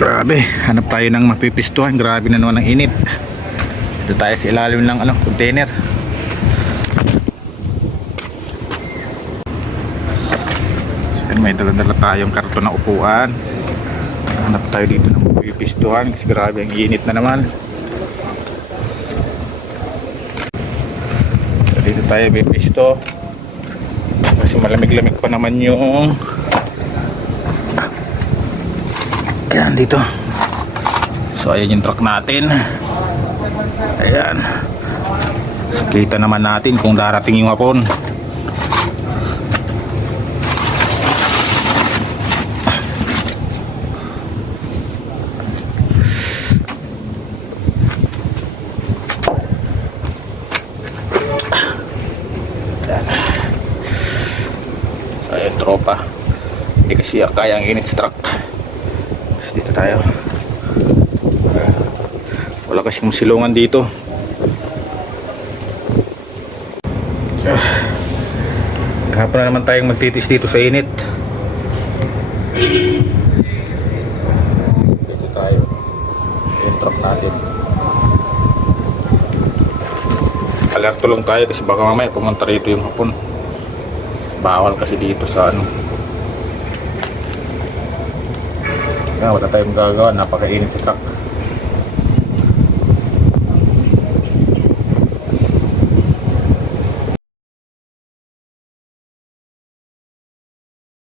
Grabe, hanap tayo ng mapipistuhan. Grabe na naman ang init. Dito tayo sa ilalim ng container. So, may dala-dala tayong karton na upuan. Hanap tayo dito ng mapipistuhan kasi grabe ang init na naman. So, dito tayo pipisto kasi malamig-lamig pa naman yung ayan dito. So ayan yung truck natin. Ayan. So, kita naman natin kung darating yung hapon. Ayan. So ayan tropa. Hindi kasi kaya ang init sa truck. Dito tayo. Wala kasing silungan dito. Hapon na naman tayong magtitis dito sa init. Dito tayo. Yung truck natin. Alerto lang tayo kasi baka mamaya pumunta rito yung hapon. Bawal kasi dito sa wala tayong magagawa, napakainit sa truck.